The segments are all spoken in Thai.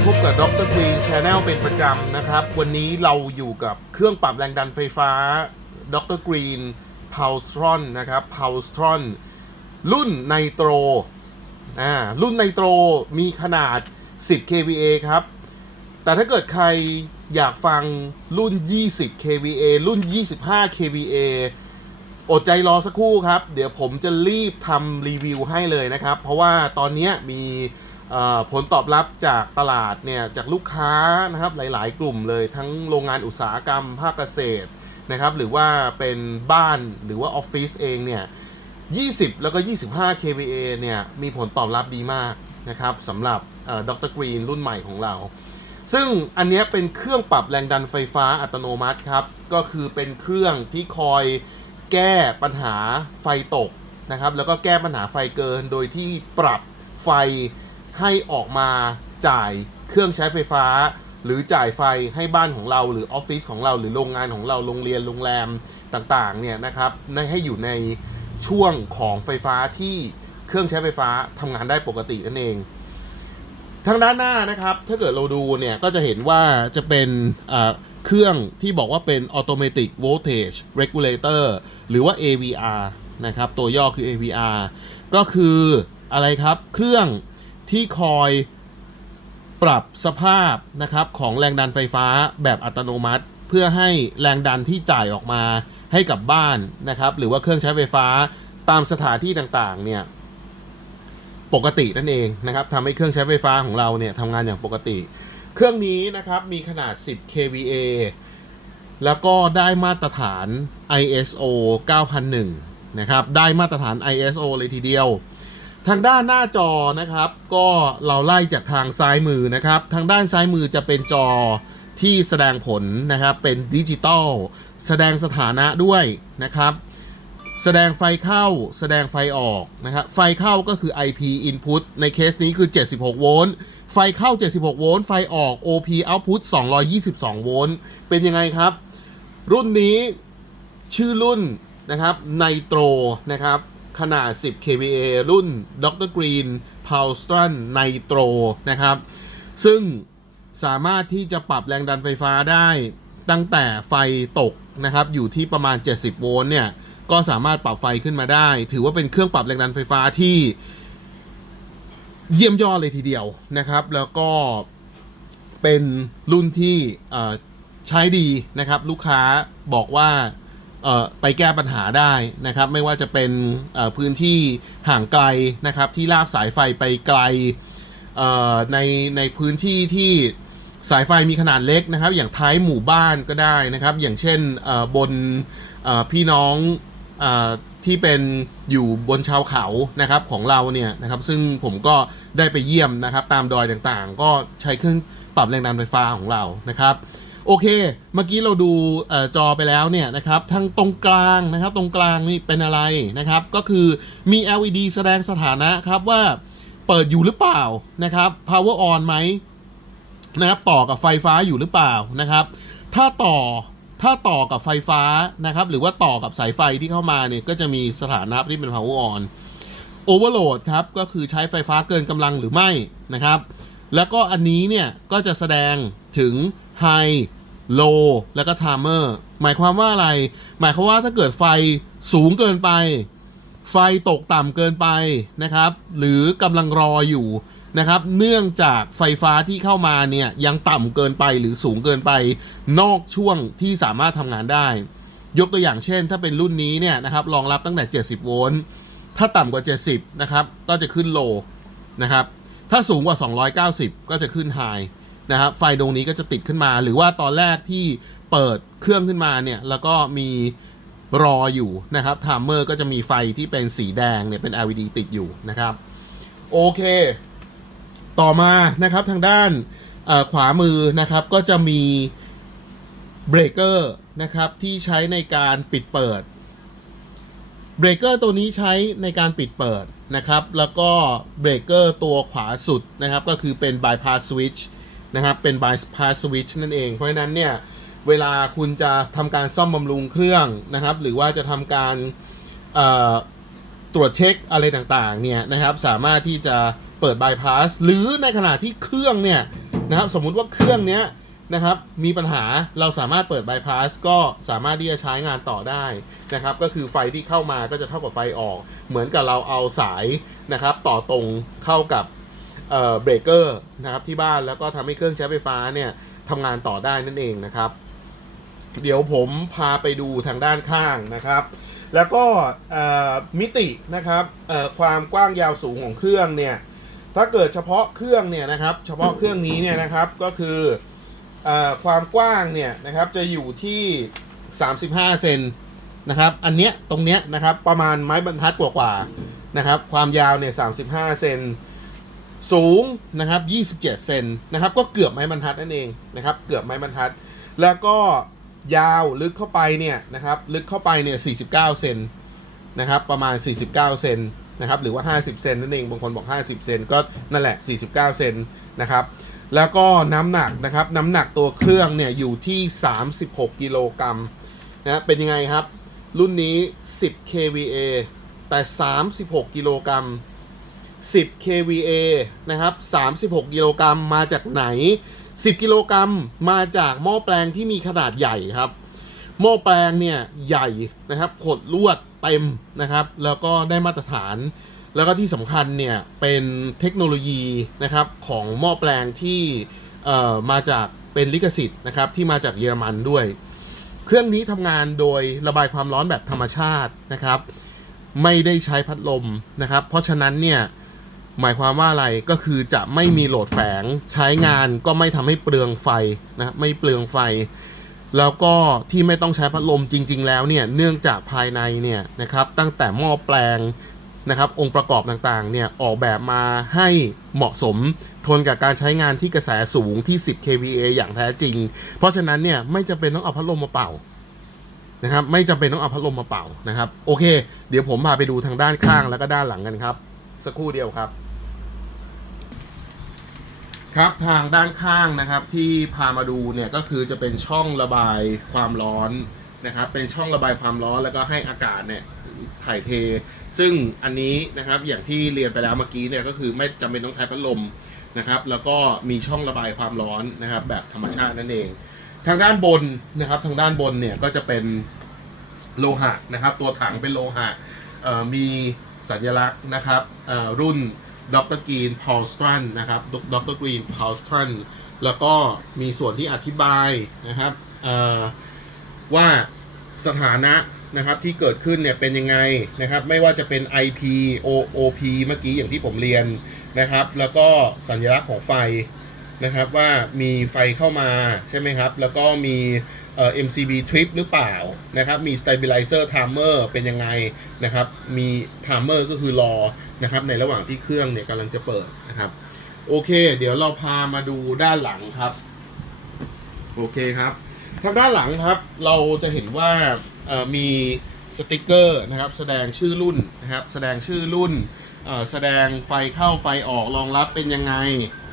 พบกับดร Green Channel เป็นประจำนะครับ วันนี้เราอยู่กับเครื่องปรับแรงดันไฟฟ้าดร Green p u l s t r o n นะครับ p u l s t r o n รุ่นไนโตรอ่ารุ่นไนโตรมีขนาด 10 kVA ครับ แต่ถ้าเกิดใครอยากฟังรุ่น 20 kVA รุ่น 25 kVA อดใจรอสักครู่ครับ เดี๋ยวผมจะรีบทำรีวิวให้เลยนะครับ เพราะว่าตอนนี้มี ผลตอบรับจากตลาดเนี่ยจากลูกค้านะครับหลาย ๆ กลุ่มเลยทั้งโรงงานอุตสาหกรรม ภาคเกษตรนะครับหรือว่าเป็นบ้านหรือว่าออฟฟิศเองเนี่ย 20 แล้วก็ 25 kVA เนี่ยมีผลตอบรับดีมากนะครับสำหรับดรกรีนรุ่นใหม่ของเรา ซึ่งอันนี้เป็นเครื่องปรับแรงดันไฟฟ้าอัตโนมัติครับ ก็คือเป็นเครื่องที่คอยแก้ปัญหาไฟตกนะครับแล้วก็แก้ปัญหาไฟเกินโดยที่ปรับไฟ ให้ออกมาจ่ายเครื่องใช้ไฟฟ้า หรือจ่ายไฟให้บ้านของเรา หรือออฟฟิศของเราหรือโรงงานของเราโรงเรียนโรงแรมต่างๆเนี่ยนะครับให้อยู่ในช่วงของไฟฟ้าที่เครื่องใช้ไฟฟ้าทำงานได้ปกตินั่นเอง ทางด้านหน้านะครับ ถ้าเกิดเราดูเนี่ยก็จะเห็นว่าจะเป็นเครื่องที่บอกว่าเป็น Automatic Voltage Regulator หรือว่า AVR นะครับ ตัวย่อคือ AVR ก็คืออะไรครับ เครื่อง ที่คอยปรับสภาพนะครับของแรงดันไฟฟ้าแบบอัตโนมัติ เพื่อให้แรงดันที่จ่ายออกมาให้กับบ้านนะครับหรือว่าเครื่องใช้ไฟฟ้าตามสถานที่ต่างๆเนี่ยปกตินั่นเองนะครับทำให้เครื่องใช้ไฟฟ้าของเราเนี่ยทำงานอย่างปกติ เครื่องนี้นะครับมีขนาด 10 kVA แล้วก็ได้มาตรฐาน ISO 9001 นะครับ ได้มาตรฐาน ISO เลยทีเดียว ทางด้านหน้าจอนะครับ ก็เราไล่จากทางซ้ายมือนะครับ ทางด้านซ้ายมือจะเป็นจอที่แสดงผลนะครับเป็นดิจิตอลแสดงสถานะด้วยนะครับ แสดงไฟเข้า แสดงไฟออกนะครับไฟเข้าก็คือ IP input ในเคสนี้คือ 76 โวลต์ไฟเข้า 76 โวลต์ไฟออก OP output 222 โวลต์เป็นยังไงครับ รุ่นนี้ชื่อรุ่นนะครับไนโตรนะครับ ขนาด 10 kVA รุ่น Dr. Green p o w s t r o n Nitro นะครับ ซึ่งสามารถที่จะปรับแรงดันไฟฟ้าได้ตั้งแต่ไฟตกนะครับ อยู่ที่ประมาณ 70 โวลต์เนี่ย ก็สามารถปรับไฟขึ้นมาได้ ถือว่าเป็นเครื่องปรับแรงดันไฟฟ้าที่เยี่ยมยอดเลยทีเดียวนะครับ แล้วก็เป็นรุ่นที่ใช้ดีนะครับ ลูกค้าบอกว่า ไปแก้ปัญหาได้นะครับ ไม่ว่าจะเป็นพื้นที่ห่างไกลนะครับ ที่ลากสายไฟไปไกลในในพื้นที่ที่สายไฟมีขนาดเล็กนะครับ อย่างท้ายหมู่บ้านก็ได้นะครับ อย่างเช่นบนพี่น้องอที่เป็นอยู่บนชาวเขานะครับของเราเนี่ยนะครับ ซึ่งผมก็ได้ไปเยี่ยมนะครับ ตามดอยต่างๆ ก็ใช้เครื่องปรับแรงดันไฟฟ้าของเรานะครับ โอเค เมื่อกี้เราดูอจอไปแล้วเนี่ยนะครับทางตรงกลางนะครับ ตรงกลางนี่เป็นอะไรนะครับ ก็คือมี LED แสดงสถานะครับว่าเปิดอยู่หรือเปล่านะครับ power on ไหมนะครับต่อกับไฟฟ้าอยู่หรือเปล่านะครับ ถ้าต่อถ้าต่อกับไฟฟ้านะครับ หรือว่าต่อกับสายไฟที่เข้ามาเนี่ยก็จะมีสถานะที่เป็น power on overload ครับก็คือใช้ไฟฟ้าเกินกำลังหรือไม่นะครับ แล้วก็อันนี้เนี่ยก็จะแสดงถึง high low แล้วก็ timer หมายความว่าอะไร หมายความว่าถ้าเกิดไฟสูงเกินไป ไฟตกต่ำเกินไปนะครับ หรือกำลังรออยู่นะครับ เนื่องจากไฟฟ้าที่เข้ามาเนี่ยยังต่ำเกินไปหรือสูงเกินไป นอกช่วงที่สามารถทำงานได้ ยกตัวอย่างเช่น ถ้าเป็นรุ่นนี้เนี่ยนะครับรองรับตั้งแต่ 70 โวลต์ถ้าต่ำกว่า 70 นะครับ ก็จะขึ้นโลนะครับ ถ้าสูงกว่า 290 ก็จะขึ้นไฮ นะครับไฟดวงนี้ก็จะติดขึ้นมา หรือว่าตอนแรกที่เปิดเครื่องขึ้นมาเนี่ยแล้วก็มีรออยู่นะครับไทม์เมอร์ก็จะมีไฟที่เป็นสีแดงเนี่ยเป็น LED ติดอยู่นะครับโอเค ต่อมานะครับทางด้านขวามือนะครับก็จะมีเบรกเกอร์นะครับที่ใช้ในการปิดเปิดเบรกเกอร์ตัวนี้ใช้ในการปิดเปิดนะครับ แล้วก็เบรกเกอร์ตัวขวาสุดนะครับ ก็คือเป็น bypass switch นะครับ เป็น bypass switch นั่นเอง เพราะฉะนั้นเนี่ย เวลาคุณจะทำการซ่อมบำรุงเครื่องนะครับ หรือว่าจะทำการตรวจเช็คอะไรต่างๆ เนี่ยนะครับ สามารถที่จะเปิด bypass หรือในขณะที่เครื่องเนี่ยนะครับ สมมุติว่าเครื่องเนี้ยนะครับ มีปัญหาเราสามารถเปิดบายพาสก็สามารถที่จะใช้งานต่อได้นะครับ ก็คือไฟที่เข้ามาก็จะเท่ากับไฟออก เหมือนกับเราเอาสายนะครับ ต่อตรงเข้ากับ เบรกเกอร์นะครับที่บ้านแล้วก็ทำให้เครื่องใช้ไฟฟ้าเนี่ยทำงานต่อได้นั่นเองนะครับ เดี๋ยวผมพาไปดูทางด้านข้างนะครับ แล้วก็มิตินะครับความกว้างยาวสูงของเครื่องเนี่ยถ้าเกิดเฉพาะเครื่องเนี่ยนะครับ เฉพาะเครื่องนี้เนี่ยนะครับก็คือเออความกว้างเนี่ยนะครับจะอยู่ที่ 35 เซนนะครับ อันเนี้ยตรงเนี้ยนะครับประมาณไม้บรรทัดกว่าๆนะครับ ความยาวเนี่ย 35 เซน สูงนะครับ 27 เซนนะครับ ก็เกือบไม้บรรทัดนั่นเองนะครับ เกือบไม้บรรทัด แล้วก็ยาวลึกเข้าไปเนี่ยนะครับ ลึกเข้าไปเนี่ย 49 เซนนะครับ ประมาณ 49 เซนนะครับ หรือว่า 50 เซนนั่นเอง บางคนบอก 50 เซนก็นั่นแหละ 49 เซนนะครับ แล้วก็น้ำหนักนะครับ น้ำหนักตัวเครื่องเนี่ยอยู่ที่ 36 กิโลกรัมนะเป็นยังไงครับ รุ่นนี้ 10 kVA แต่ 36 กิโลกรัม 10 kVA นะครับ36 กิโลกรัมมาจากไหน 10 กิโลกรัมมาจากหม้อแปลงที่มีขนาดใหญ่ครับ หม้อแปลงเนี่ยใหญ่นะครับ ขดลวดเต็มนะครับ แล้วก็ได้มาตรฐาน แล้วก็ที่สำคัญเนี่ยเป็นเทคโนโลยีนะครับของหม้อแปลงที่เอ่อมาจากเป็นลิขสิทธิ์นะครับที่มาจากเยอรมันด้วย เครื่องนี้ทำงานโดยระบายความร้อนแบบธรรมชาตินะครับ ไม่ได้ใช้พัดลมนะครับ เพราะฉะนั้นเนี่ย หมายความว่าอะไรก็คือจะไม่มีโหลดแฝงใช้งานก็ไม่ทำให้เปลืองไฟนะไม่เปลืองไฟ แล้วก็ที่ไม่ต้องใช้พัดลมจริง ๆ แล้วเนี่ยเนื่องจากภายในเนี่ยนะครับตั้งแต่หม้อแปลงนะครับองค์ประกอบต่างๆเนี่ยออกแบบมาให้เหมาะสมทนกับการใช้งานที่กระแสสูงที่ 10 kVA อย่างแท้จริง เพราะฉะนั้นเนี่ยไม่จำเป็นต้องเอาพัดลมมาเป่านะครับไม่จำเป็นต้องเอาพัดลมมาเป่านะครับโอเค เดี๋ยวผมพาไปดูทางด้านข้างแล้วก็ด้านหลังกันครับ สักครู่เดียวครับ ครับทางด้านข้างนะครับที่พามาดูเนี่ยก็คือจะเป็นช่องระบายความร้อนนะครับ เป็นช่องระบายความร้อนแล้วก็ให้อากาศเนี่ยถ่ายเท ซึ่งอันนี้นะครับอย่างที่เรียนไปแล้วเมื่อกี้เนี่ยก็คือไม่จำเป็นต้องใช้พัดลมนะครับ แล้วก็มีช่องระบายความร้อนนะครับ แบบธรรมชาตินั่นเอง ทางด้านบนนะครับ ทางด้านบนเนี่ยก็จะเป็นโลหะนะครับ ตัวถังเป็นโลหะมีสัญลักษณ์นะครับรุ่น ดรกรีนพอลสตรันนะครับดรกรีนพอลสตรันแล้วก็มีส่วนที่อธิบายนะครับว่าสถานะนะครับที่เกิดขึ้นเนี่ยเป็นยังไงนะครับไม่ว่าจะเป็น IP OOP เมื่อกี้อย่างที่ผมเรียนนะครับ แล้วก็สัญลักษณ์ของไฟนะครับว่ามีไฟเข้ามาใช่ไหมครับ แล้วก็มี เอ่อ MCB trip หรือเปล่านะครับ มี stabilizer timer เป็นยังไงนะครับ มี timer ก็คือรอนะครับในระหว่างที่เครื่องเนี่ยกำลังจะเปิดนะครับ โอเค เดี๋ยวเราพามาดูด้านหลังครับ โอเคครับทางด้านหลังครับเราจะเห็นว่าเอ่อมีสติกเกอร์นะครับ แสดงชื่อรุ่นนะครับ แสดงชื่อรุ่นเอ่อแสดงไฟเข้าไฟออกรองรับเป็นยังไง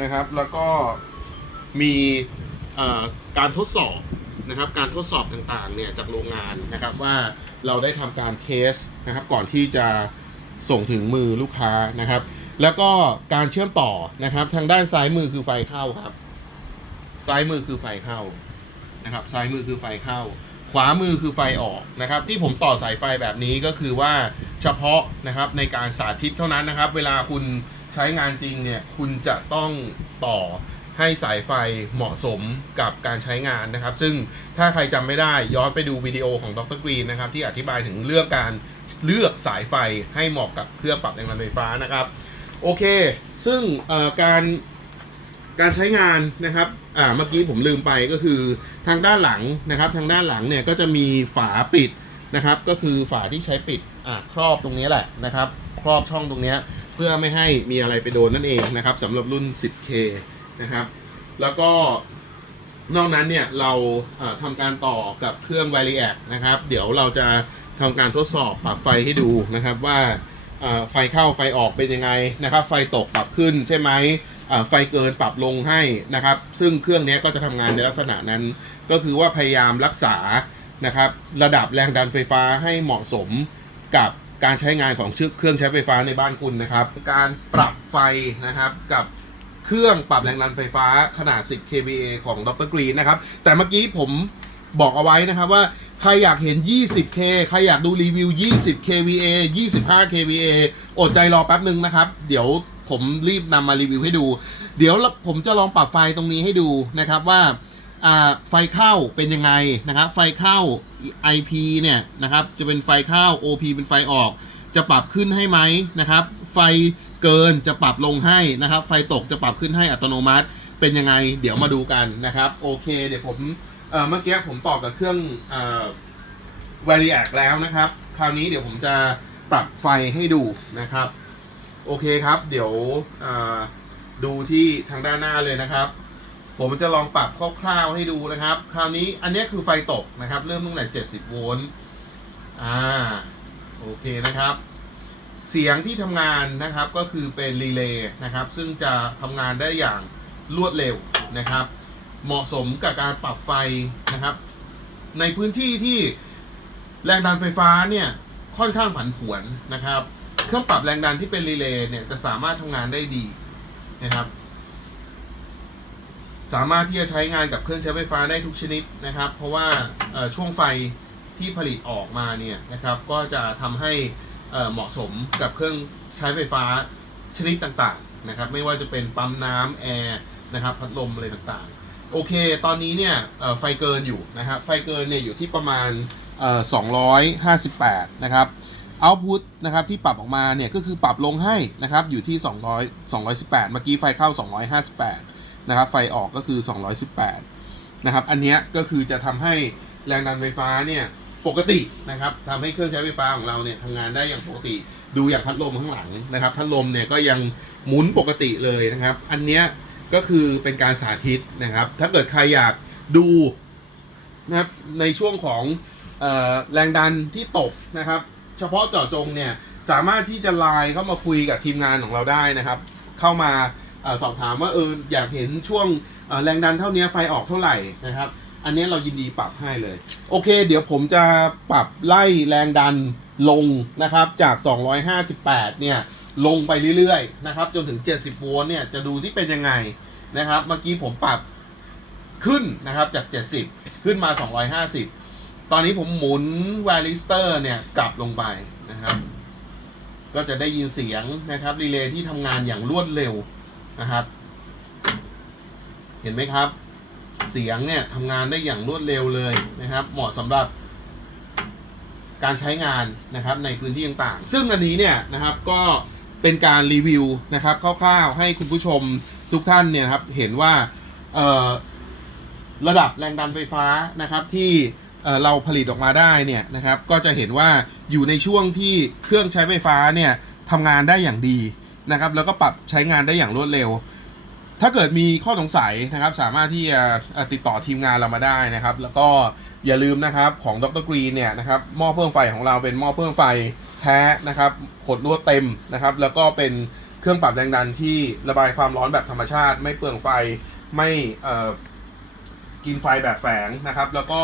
นะครับ แล้วก็มีเอ่อการทดสอบ นะครับการทดสอบต่างๆเนี่ยจากโรงงานนะครับว่าเราได้ทำการเทสนะครับก่อนที่จะส่งถึงมือลูกค้านะครับ แล้วก็การเชื่อมต่อนะครับทางด้านซ้ายมือคือไฟเข้าครับ ซ้ายมือคือไฟเข้านะครับซ้ายมือคือไฟเข้า ขวามือคือไฟออกนะครับ ที่ผมต่อสายไฟแบบนี้ก็คือว่าเฉพาะนะครับในการสาธิตเท่านั้นนะครับ เวลาคุณใช้งานจริงเนี่ยคุณจะต้องต่อ ให้สายไฟเหมาะสมกับการใช้งานนะครับ ซึ่งถ้าใครจำไม่ได้ย้อนไปดูวิดีโอของดรกรีนนะครับ ที่อธิบายถึงเรื่องการเลือกสายไฟให้เหมาะกับเครื่องปรับแรงดันไฟฟ้านะครับ โอเค ซึ่งการการใช้งานนะครับ อ่า เมื่อกี้ผมลืมไปก็คือทางด้านหลังนะครับ ทางด้านหลังเนี่ยก็จะมีฝาปิดนะครับ ก็คือฝาที่ใช้ปิด อ่า ครอบตรงนี้แหละนะครับ ครอบช่องตรงนี้เพื่อไม่ให้มีอะไรไปโดนนั่นเองนะครับสำหรับรุ่น 10K นะครับ แล้วก็นอกนั้นเนี่ยเราทำการต่อกับเครื่อง v a r i a c นะครับ เดี๋ยวเราจะทำการทดสอบปรับไฟให้ดูนะครับว่าไฟเข้าไฟออกเป็นยังไงนะครับ ไฟตกปรับขึ้นใช่ไหมไฟเกินปรับลงให้นะครับ ซึ่งเครื่องนี้ก็จะทำงานในลักษณะนั้น ก็คือว่าพยายามรักษานะครับ ระดับแรงดันไฟฟ้าให้เหมาะสมกับการใช้งานของเครื่องใช้ไฟฟ้าในบ้านคุณนะครับ การปรับไฟนะครับกับ เครื่องปรับแรงดันไฟฟ้าขนาด 10 kVA ของดรกรีนนะครับ แต่เมื่อกี้ผมบอกเอาไว้นะครับว่าใครอยากเห็น 20K ใครอยากดูรีวิว 20 kVA 25 kVA อดใจรอแป๊บหนึ่งนะครับ เดี๋ยวผมรีบนำมารีวิวให้ดู เดี๋ยวผมจะลองปรับไฟตรงนี้ให้ดูนะครับว่าอ่าไฟเข้าเป็นยังไงนะครับ ไฟเข้า IP เนี่ยนะครับ จะเป็นไฟเข้า OP เป็นไฟออก จะปรับขึ้นให้ไหมนะครับ ไฟ เกินจะปรับลงให้นะครับ ไฟตกจะปรับขึ้นให้อัตโนมัติ เป็นยังไง เดี๋ยวมาดูกันนะครับ โอเค เดี๋ยวผมเอ่อเมื่อกี้ผมต่อกับเครื่องเอ่อ Variac แล้วนะครับ คราวนี้เดี๋ยวผมจะปรับไฟให้ดูนะครับ โอเคครับ เดี๋ยวเอ่อดูที่ทางด้านหน้าเลยนะครับ ผมจะลองปรับคร่าวๆให้ดูนะครับ คราวนี้อันนี้คือไฟตกนะครับ เริ่มตั้งแต่70โวลต์อ่าโอเคนะครับ เสียงที่ทำงานนะครับก็คือเป็นรีเลย์นะครับซึ่งจะทำงานได้อย่างรวดเร็วนะครับ เหมาะสมกับการปรับไฟนะครับ ในพื้นที่ที่แรงดันไฟฟ้าเนี่ยค่อนข้างผันผวนนะครับ เครื่องปรับแรงดันที่เป็นรีเลย์เนี่ยจะสามารถทำงานได้ดีนะครับ สามารถที่จะใช้งานกับเครื่องใช้ไฟฟ้าได้ทุกชนิดนะครับ เพราะว่าช่วงไฟที่ผลิตออกมาเนี่ยนะครับ ก็จะทำให้ เเหมาะสมกับเครื่องใช้ไฟฟ้าชนิดต่างๆนะครับไม่ว่าจะเป็นปั๊มน้ำแอร์นะครับพัดลมอะไรต่างๆ โอเค ตอนนี้เนี่ยไฟเกินอยู่นะครับไฟเกินเนี่ยอยู่ที่ประมาณ 258 นะครับเอาพุตนะครับที่ปรับออกมาเนี่ยก็คือปรับลงให้นะครับอยู่ที่ 200 218 เมื่อกี้ไฟเข้า 258 นะครับไฟออกก็คือ 218 นะครับอันนี้ก็คือจะทำให้แรงดันไฟฟ้าเนี่ย ปกตินะครับทำให้เครื่องใช้ไฟฟ้าของเราเนี่ยทำงานได้อย่างปกติ ดูอย่างพัดลมข้างหลังนะครับ พัดลมเนี่ยก็ยังหมุนปกติเลยนะครับ อันเนี้ยก็คือเป็นการสาธิตนะครับ ถ้าเกิดใครอยากดูนะครับในช่วงของออแรงดันที่ตกนะครับ เฉพาะเจาะจงเนี่ยสามารถที่จะไลน์เข้ามาคุยกับทีมงานของเราได้นะครับ เข้ามาอสอบถามว่าเอออยากเห็นช่วงแรงดันเท่านี้ไฟออกเท่าไหร่นะครับ อันนี้เรายินดีปรับให้เลย โอเค เดี๋ยวผมจะปรับไล่แรงดันลงนะครับจาก 258 เนี่ย ลงไปเรื่อยๆ นะครับ จนถึง 70 โวลต์เนี่ย จะดูซิเป็นยังไงนะครับ เมื่อกี้ผมปรับขึ้นนะครับจาก 70 ขึ้นมา 250 ตอนนี้ผมหมุนแวลิสเตอร์เนี่ย กลับลงไปนะครับ ก็จะได้ยินเสียงนะครับรีเลย์ที่ทำงานอย่างรวดเร็วนะครับ เห็นไหมครับ เสียงเนี่ยทำงานได้อย่างรวดเร็วเลยนะครับ เหมาะสำหรับการใช้งานนะครับในพื้นที่ต่างๆ ซึ่งอันนี้เนี่ยนะครับก็เป็นการรีวิวนะครับคร่าวๆให้คุณผู้ชมทุกท่านเนี่ยครับเห็นว่าระดับแรงดันไฟฟ้านะครับที่เราผลิตออกมาได้เนี่ยนะครับ ก็จะเห็นว่าอยู่ในช่วงที่เครื่องใช้ไฟฟ้าเนี่ยทำงานได้อย่างดีนะครับ แล้วก็ปรับใช้งานได้อย่างรวดเร็ว ถ้าเกิดมีข้อสงสัยนะครับ สามารถที่จะติดต่อทีมงานเรามาได้นะครับ แล้วก็อย่าลืมนะครับของดรกรีนเนี่ยนะครับหม้อเพิ่มไฟของเราเป็นหม้อเพิ่มไฟแท้นะครับขดลวดเต็มนะครับ แล้วก็เป็นเครื่องปรับแรงดันที่ระบายความร้อนแบบธรรมชาติ ไม่เปลืองไฟไม่เออกินไฟแบบแฝงนะครับ แล้วก็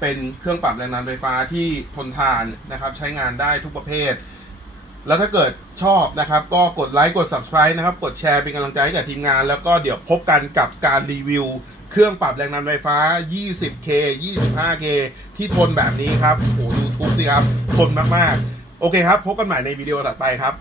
เป็นเครื่องปรับแรงดันไฟฟ้าที่ทนทานนะครับ ใช้งานได้ทุกประเภท แล้วถ้าเกิดชอบนะครับ ก็กดไลค์กด subscribe นะครับ กดแชร์เป็นกำลังใจให้กับทีมงาน แล้วก็เดี๋ยวพบกันกับการรีวิว เครื่องปรับแรงดันไฟฟ้า 20K 25K ที่ทนแบบนี้ครับ โอ้โหดูทุบสิครับ ทนมาก ๆ โอเคครับ พบกันใหม่ในวิดีโอต่อไปครับ